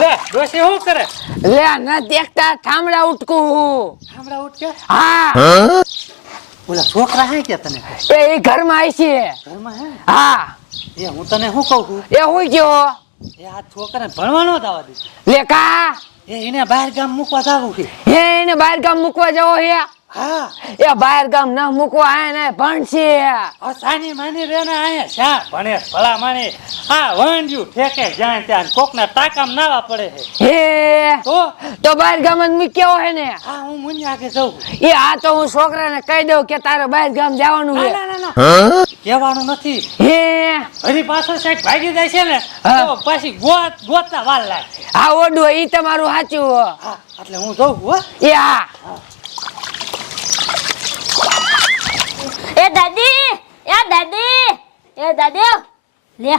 લે ડોશી શું કરે? લે ન દેખતા થામડા ઉટકું હું. હમણાં ઉઠ હા. ઓલા છોકરા હે કે તને? એ ઈ ઘરમાં આવી છે. ઘરમાં હે? હા. એ હું તને શું કહું છું? એ હું ગયો એ આ છોકરાને ભણવાનો દાવા દે. લે કા? એ એને બહાર ગામ મૂકવા જાવું છે. હે એને બહાર ગામ મૂકવા જાવો હે? હા. એ બહાર ગામ ન મૂકો આય ને ભણશે આ સાની માની રે ને આયા શા ભણે ભલા માની હા વંડ્યું ઠેકે જાય ત્યાં કોકના તાકામ નાવા પડે છે. હે તો? તો બહાર ગામ જ મૂક્યો હે ને. હા હું મુન્યા કે જઉં. એ આ તો હું છોકરાને કહી દઉં કે તારે બહાર ગામ જવાનું છે. ના ના ના. કહેવાનું નથી. હે. હરી પાછો સાહેબ ભાગી જાય છે ને તો પછી ગોત ગોતતા વાલ લાગે. આ ઓડો ઈ તમારું સાચું હા. એટલે હું જઉં હો. એ હા. એ દાદી! એ દાદી! એ દાદી લે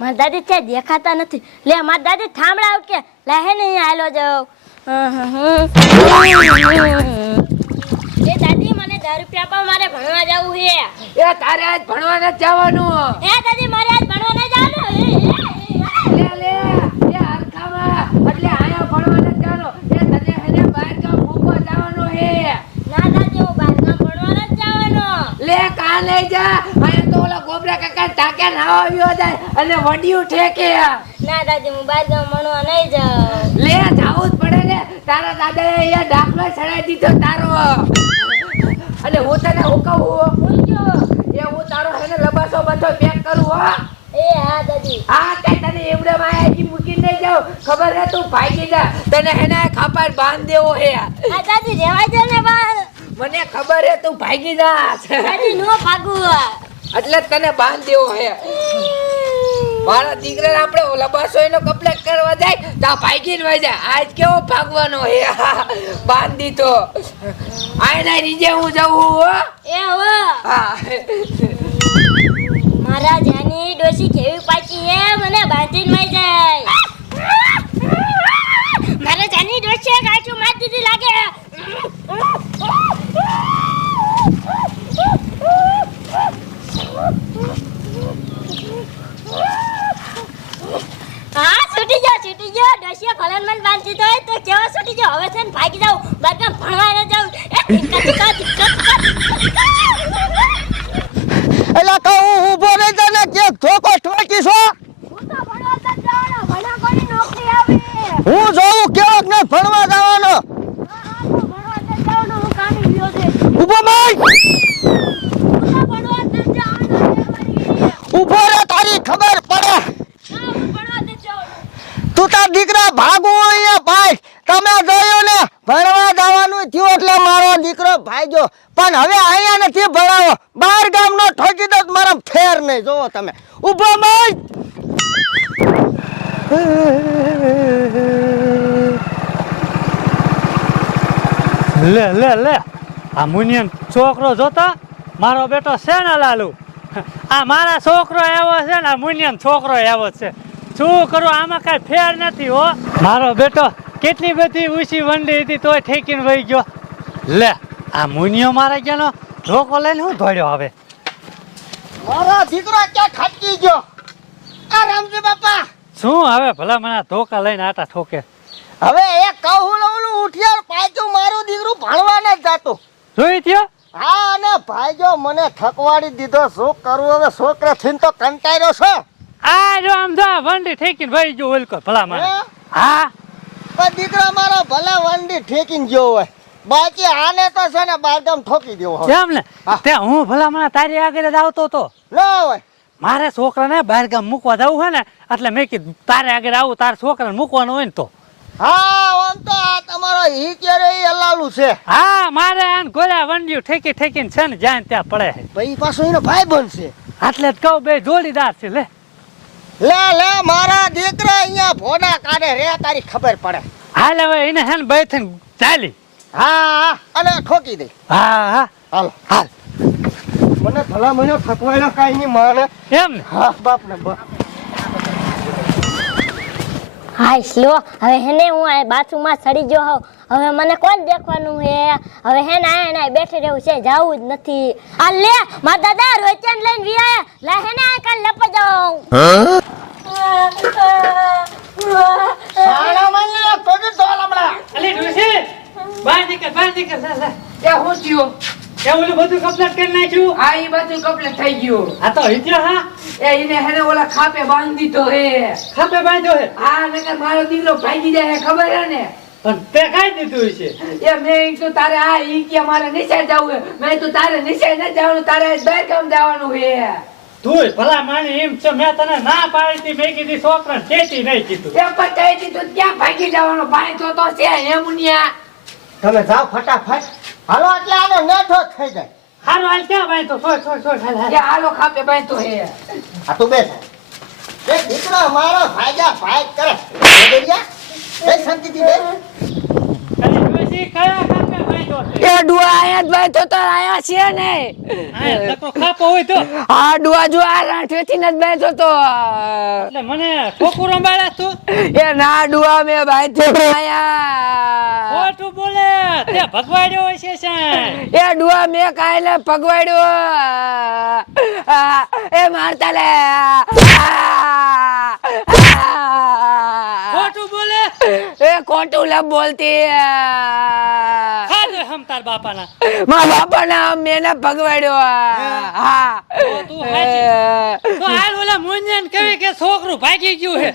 મારા દાદી છે દેખાતા નથી. લે મારા દાદી થાંભળા આવ કે લાહે ને અહીંયા હાલો જાવ એ દાદી મને દસ રૂપિયા આપો મારે ભણવા જવું છે. એ તારે આજ ભણવા નથી જવાનું. એ દાદી મારે આજ ભણવા નહીં જવાનું લે લે એ હરખામાં એટલે આયા ભણવા નથી જવાનું એ તને હેને બહાર ગામ મૂકવા જવાનું હે ના દાદી હું બહાર ગામ ભણવા નથી જવાનો લે લઈ જા અહીંયા તો ઓલા ગોબરા કાકા ટાકે નાવા આવ્યો જાય અને વડિયું ઠેકે ના દાદી હું બહાર ગામ મણવા નહીં જાઉં. લે જાવું જ પડે ને તારા દાદાએ અહીંયા ડાકલો ચડાવી દીધો તારો. અને હું તને હું કહું હું એ હું તારો હેને લબાસો બધો પેક કરું હો. એ હા દાદી. આ તે તને એવડે માયાજી મૂકી નહીં જાવ ખબર હે તું ભાગી જા. તને એના ખાપાર બાંધ દેવો હે. આ દાદી રહેવા દે ને બહાર. મને ખબર હે તું ભાગી જા હજી નો ભાગવું એટલે તને બાંધ દેવો હે. મારા દીકરાને આપણે લબાસો બસો એનો કમ્પ્લેટ કરવા જાય તો આ ભાગીને વહી જાય. આજ કેવો ભાગવાનો હે? બાંધ દીધો આયના રીજે હું જવું હો એ હો. મહારાજ મારા જાની ડોસી કેવી પાછી હે મને બાંધીને મઈ જાય મારા જાની ડોસી ગાચું માર દીધી લાગે હા છૂટી ગયો છૂટી ગયો ફલન મન બાંધી દીધો હોય તો કેવો છૂટી ગયો હવે છે ને ભાગી જાઉં. બાદમાં ભણવા ન જાઉં. એ ધીકા ધીકા ધીકા ધીકા એટલે તો હું ઊભો રહી તને કે ધોકો ઠોકી છો? હું તો ભણવા જ જવાનો ભણા કોની નોકરી આવી. હું જોઉં કેવો ને ભણવા જવાનો? ભણવા જ જવાનો હું છે. ઊભો ભાઈ હું તો ભણવા જ જવાનો ઊભો રે તારી ખબર પડે હા હું ભણવા જ જવાનો દીકરા ભાગો અહીંયા ભાઈ. તમે જોયું ને, ભણવા જવાનું થયું એટલે મારો દીકરો ભાગ્યો. પણ હવે અહીંયા નથી ભણાવો બહાર ગામનો ઠોકી દો મારા ફેર નહીં. જોવો તમે. ઊભો ભાઈ લે લે લે. આ મુનિયન છોકરો જોતા? મારો બેટો છે ને લાલુ? આ મારા છોકરો એવો છે ને આ મુનિયન છોકરો એવો છે. શું કરું? આમાં કઈ ફેર નથી હો. મારો બેટો કેટલી બધી ઊંચી વંડી હતી તોય ઠેકીને વહી ગયો. લે આ મુનિયો મારા ગયાનો ધોકો લઈને હું દોડ્યો હવે? મારો દીકરો ક્યાં ખટકી ગયો? આ રામજી બાપા. શું હવે ભલા મને ધોકા લઈને આટા ઠોકે? હવે એ કહું ઓલું ઉઠ્યા પાછું મારું દીકરું ભણવાને જ જાતું. જોઈ થયો? હા અને ભાઈ જો મને થકવાડી દીધો. શું કરું હવે? છોકરા થઈને તો કંટાળ્યો છે? આ જો આમ જો વંડી ઠેકીને ભાઈ ગયો ઓલકો ભલા મારે હા? પણ દીકરા મારો ભલા વંડી ઠેકીને ગયો હોય. બાકી આને તો છે ને બારગામ ઠોકી દેવો કેમ ને? તે હું ભલા મને તારી આગળ જ આવતો તો. હોય. મારે છોકરાને બહાર ગામ મૂકવા જવું હોય ને એટલે મેં કીધું તારે આગળ આવું તારે છોકરાને મૂકવાનું હોય ને તો. હા આમ તો આ તમારો હી ક્યારે ઈ હલાલું છે? હા મારે આને ગોળા વંડ્યું ઠેકી ઠેકીને છે ને જ્યાં ત્યાં પડે ભાઈ પાછો એનો ભાઈ બનશે એટલે જ કહું બે જોડીદાર છે લે. લે લે મારા દીકરા અહીંયા ભોડા કાઢે રે તારી ખબર પડે. હાલ હવે એને હે ને બે થઈને ચાલી. હા હા અને ઠોકી દે. હા હા. હાલ હાલ. મને ભલા મને થકવાયો કાંઈ નહીં માને. એમ ને? હા બાપ ને બાપ. હાય સ્લો હવે હેને હું આ બાથરૂમમાં સડી ગયો હોઉં. હવે મને કોણ દેખવાનું હે? હવે હે ને આયા ને બેઠી રહેવું છે જાવું જ નથી. આ લે મારા દાદા રોચન લઈને વિયા લા હે ને આ કાલ લપ જાઉં. હું થયું? ઓલું બધું કમ્પ્લીટ કરી નાખ્યું? આ ઈ બધું કમ્પ્લીટ થઈ ગયું. આ તો હિત્યો હા? એ એને હેને ઓલા ખાપે બાંધી દીધો હે. ખાપે બાંધ્યો હે? આ નકર મારો દીકરો ભાગી જાય ખબર હે ને? પણ તે ખાઈ દીધું છે? એ મેં કીધું તારે આ ઈ કે મારે નિશાળ જવું મેં તું તારે નિશાળ ન જવાનું તારે બહાર કામ જવાનું હે. તું ભલા માની એમ છે મેં તને ના પાડી મેં કીધી છોકરા ચેતી નહીં કીધું. એ પણ કહી દીધું ક્યાં ભાગી જવાનું? ભાઈ તો તો છે હે મુનિયા તમે જાઓ ફટાફટ. હાલો એટલે આનો નેઠો થઈ જાય. હાલો હાલ ક્યાં ભાઈ તો છોડ છોડ છોડ હાલ. હાલ હાલો ભાઈ તો હે. આ તું બેસ. એ દીકરો મારો ભાગ્યા ભાગ કરે. ગોદરિયા, એ શાંતિથી બેસ. અરે જોશી કયા ખાતે ભાઈ તો એ ડુઆ આયા જ બાંધતો તો આયા છે ને. આ તો ખાપો હોય તો. આ ડુઆ જો આ રાઠવેથી જ બાંધતો તો. એટલે મને ઠોકુરો બાળા તું. એ ના ડુઆ મે ભાઈ તે આયા ખોટું બોલે. તે ભગવાડ્યો છે એ ડુઆ મે કાયલે પગવાડ્યો એ મારતા લે. ખોટું બોલે. એ ખોટું લે બોલતી ખાધો હમ તાર બાપાના. મારા બાપા ના મેં પગવાડ્યો હા? તું હાચી. તો હાલ ઓલા મુંજન કેવી કે છોકરું ભાગી ગયું છે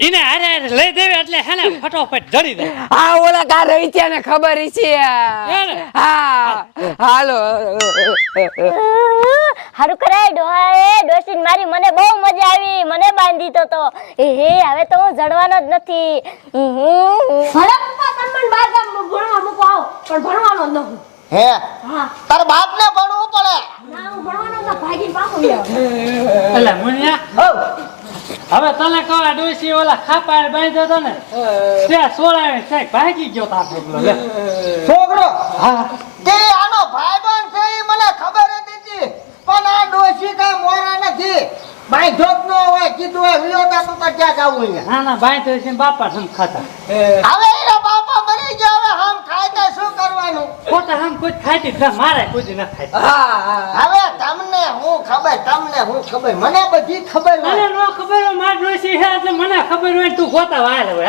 એને હારે હારે લઈ દેવે એટલે હે ને ફટોફટ જડી દે. હા ઓલા કા રહી છે ને ખબર છે. ને? હા હાલો. હારું કરાય ડોહાએ ડોસીન મારી મને બહુ મજા આવી મને બાંધી તો તો. એ હે હવે તો હું જડવાનો જ નથી. ભલે પપ્પા તમને મને બાર ગામ ભણવા મૂકો આવો. પણ ભણવાનો જ નથી. હે? હા. તાર બાપને ભણવું પડે. ના હું ભણવાનો તો ભાગી પાછો એટલે મુનિયા. હવે તને કહો આ ડોશી ઓલા ખાપા બાંધ્યો તો ને તે સોળાવે છે ભાગી ગયો તાર છોકરો છોકરો! હા. તે આનો ભાઈબંધ છે એ મને ખબર હતી પણ આ ડોસી કઈ મોરા નથી. ભાઈ ધોક નો હોય કીધું હોય વિયો તા તો ક્યાં જાવું ના ના ભાઈ તો છે બાપા સમ ખાતા. હવે એના બાપા મરી ગયા હવે હમ ખાઈ તો શું કરવાનું? ખોટા હમ કોઈ ખાતી મારે કોઈ ના ખાય. હા. હવે ખબર તમને હું ખબર? મને બધી ખબર મને નો ખબર હોય માર ડોશી છે એટલે મને ખબર હોય તું ગોતા વાળ હવે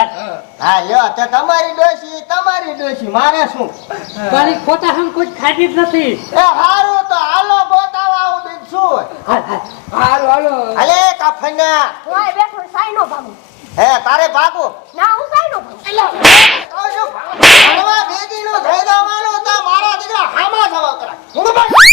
હા. લ્યો તો તમારી ડોશી તમારી ડોશી મારે શું? મારી ખોટા હમ કોઈ ખાતી જ નથી. એ હારું તો હાલો બોતાવા આવું બીજ શું હાલ. હાલ અલે કાફન્યા હું બેઠો સાઈ નો ભાગું. હે તારે ભાગો. ના હું સાઈ નો ભાગું. તો જો ભણવા ભેગીનું થઈ જવાનું તો મારા દીકરા હામા થવા કરા હું ભાગ-